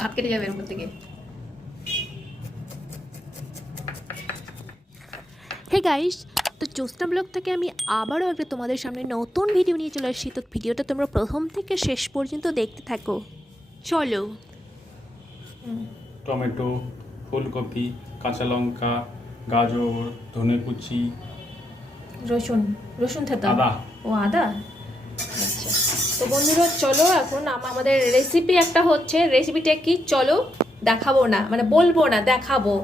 হাত কেটে যাবে এর উপর থেকে। হে গাইস, তো জ্যোৎস্না ব্লগ থেকে আমি আবারও একটা তোমাদের সামনে নতুন ভিডিও নিয়ে চলে আসছি। তো ভিডিওটা তোমরা প্রথম থেকে শেষ পর্যন্ত দেখতে থাকো, চলো। টমেটো, ফুলকপি, কাঁচা লঙ্কা, গাজর, ধনেকুচি, রসুন, রসুন থেতা, আদা। ও আদা। আচ্ছা, তো বন্ধুরা চলো এখন আমাদের রেসিপি একটা হচ্ছে। রেসিপিটা কি চলো দেখাবো না, মানে বলবো না, দেখাবো।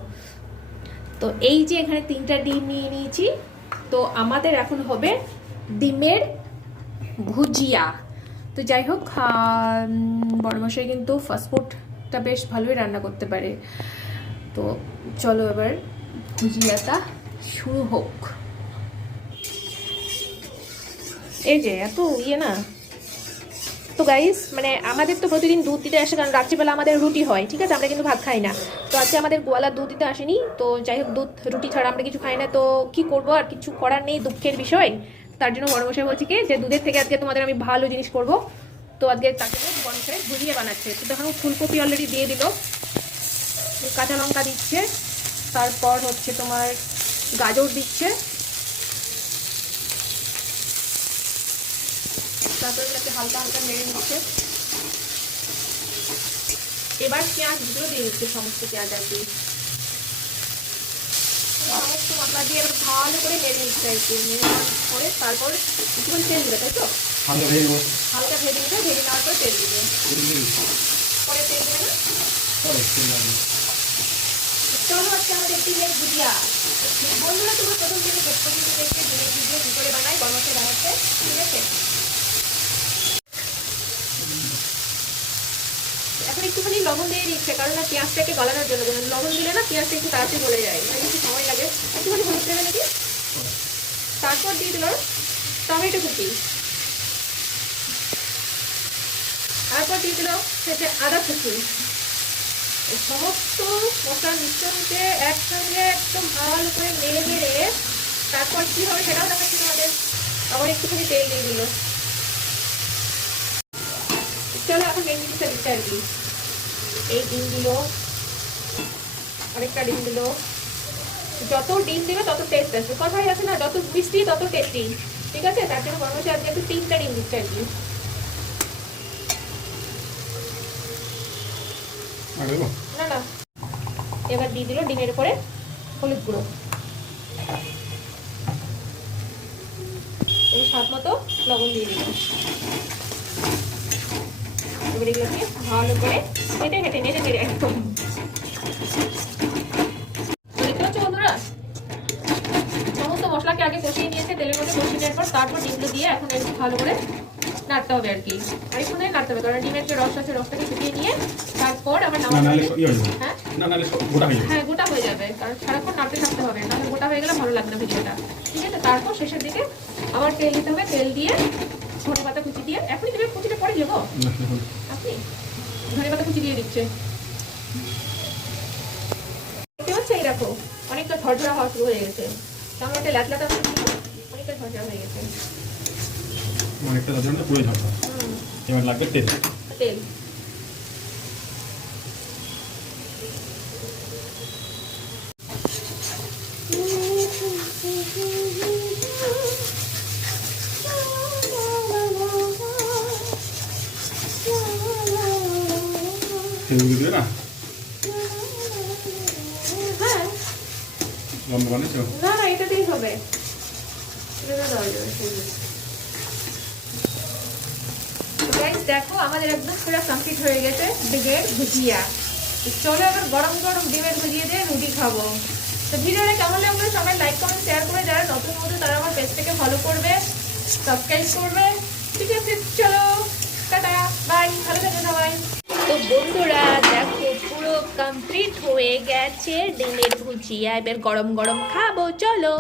তো এই যে এখানে 3টা ডিম নিয়ে নিয়েছি। তো আমাদের এখন হবে ডিমের ভুজিয়া। তো যাই হোক, বড়মশাই কিন্তু ফাস্টফুডটা বেশ ভালোই রান্না করতে পারে। তো চলো এবার ভুজিয়াটা শুরু হোক। এই যে এত না। তো গাইস, মানে আমাদের তো প্রতিদিন দুধ দিতে আসে, কারণ রাত্রিবেলা আমাদের রুটি হয়, ঠিক আছে, আমরা কিন্তু ভাত খাই না। তো আজকে আমাদের গোয়ালা দুধ দিতে আসেনি। তো যাই হোক, দুধ রুটি ছাড়া আমরা কিছু খাই না। তো কি করব, আর কিছু করার নেই, দুঃখের বিষয়। তার জন্য বড়মশাই বলছি কি যে দুধের থেকে আজকে তোমাদের আমি ভালো জিনিস করব। তো আজকে তার জন্য বড়মশাই ভুজিয়া বানাচ্ছে। তো দেখো, ফুলকপি অলরেডি দিয়ে দিল, কাঁচা লঙ্কা দিচ্ছে, তারপর হচ্ছে তোমার গাজর দিচ্ছে, তারপরে এটাকে হালকা হালকা নেড়ে নিচ্ছে। এবার পেঁয়াজগুলো দিয়ে দিচ্ছে, সমস্ত পেঁয়াজ আর কি সমস্ত মশলা দিয়ে এবার ভালো করে নেড়ে নিচ্ছে আর কি। নেড়ে করে তারপর একটুখানি তেল দিবে, তাই তো? হালকা ভেজে নিবে, ভেজে নেওয়ার পর তেল দিবে, পরে তেল দেবে না। চলো আজকে আমাদের ডিমের ভুজিয়া। বন্ধুরা তোমরা প্রথম থেকে শেষ পর্যন্ত দেখবে ডিমের ভুজিয়া কী করে বানাই, বড়মশাই বানাচ্ছে, ঠিক আছে? এখন একটুখানি লবণ দিয়ে দিচ্ছে, কারণ না পেঁয়াজটাকে গলানোর জন্য। লবণ দিলে না পেঁয়াজটা একটু তাড়াতাড়ি গলে যায়, মানে একটু সময় লাগে। একটুখানি হলুদ দেবে নাকি। তারপর দিয়ে দিল টমেটো কুচি, তারপর দিয়ে দিল সেটা আদা কুচি। সমস্ত মশলার মিশ্রণকে একসঙ্গে একদম ভালো করে নেড়ে নেড়ে তারপর কি হবে সেটাও দেখাচ্ছি তোমাদের। আবার একটুখানি তেল দিয়ে দিল। চলো এখন মেন জিনিসটা দিচ্ছে আর কি। এই ডিম দিল, আরেকটা ডিম দিল। যত ডিম দিবে তত টেস্ট আসবে, কথাই আছে না, যত মিষ্টি তত টেস্টি, ঠিক আছে? তার জন্য বড়মশাই আজকে একটু 3টা ডিম দিচ্ছে আর কি। না না, এবার দিয়ে দিল ডিমের উপরে হলুদ গুঁড়ো, এবং স্বাদ মতো লবণ দিয়ে দিল। এবার এগুলোকে ভালো করে হেঁটে হেঁটে নেড়ে নেড়ে একদম। দেখতে পাচ্ছ বন্ধুরা, সমস্ত মশলাকে আগে কষিয়ে নিয়েছে তেলের মধ্যে, কষিয়ে নেওয়ার পর তারপর ডিমগুলো দিয়ে এখন একটু ভালো করে নাড়তে হবে আর কি। আরেকটু নাড়তে হবে, কারণ ডিমের যে রস আছে রসটাকে শুকিয়ে নিয়ে তারপর আবার হ্যাঁ গোটা হয়ে যাবে, কারণ সারাক্ষণ নাড়তে থাকতে হবে, নাহলে গোটা হয়ে গেলে ভালো লাগবে না ভিডিওটা, ঠিক আছে? তারপর শেষের দিকে আবার তেল দিতে হবে, তেল দিয়ে ধনে পাতা কুচি দিয়ে। এখনই তুমি কুচিটা পরে দেবো, আপনি ধনে পাতা কুচি দিয়ে দিচ্ছে। দেখতে পাচ্ছ, এই দেখো অনেকটা ঝরঝরা হওয়া শুরু হয়ে গেছে। কেমন একটা ল্যাটলাটা অনেকটা ঝরঝরা হয়ে গেছে, অনেকটা ঝরঝরা পুরো ঝরঝরা। এবার লাগবে তেল। তেল তেলগুলো দিবে না? হ্যাঁ, লম্বা বানিয়েছো? না না, এটাতেই হবে। দেখো আমাদের একদম পুরো কমপ্লিট হয়ে গেছে ডিমের ভুজিয়া। চলো এবার গরম গরম ডিমের ভুজিয়া দিয়ে রুটি খাবো। তো ভিডিওটা কেমন লাগলো সবাই লাইক কমেন্ট শেয়ার করে, যারা নতুন নতুন তারা আমার পেজটাকে ফলো করবে, সাবস্ক্রাইব করবে, ঠিক আছে? চলো টাটা, বাই, ভালো থাকবে সবাই। তো বন্ধুরা দেখো পুরো কমপ্লিট হয়ে গেছে ডিমের ভুজিয়া, এবার গরম গরম খাবো, চলো।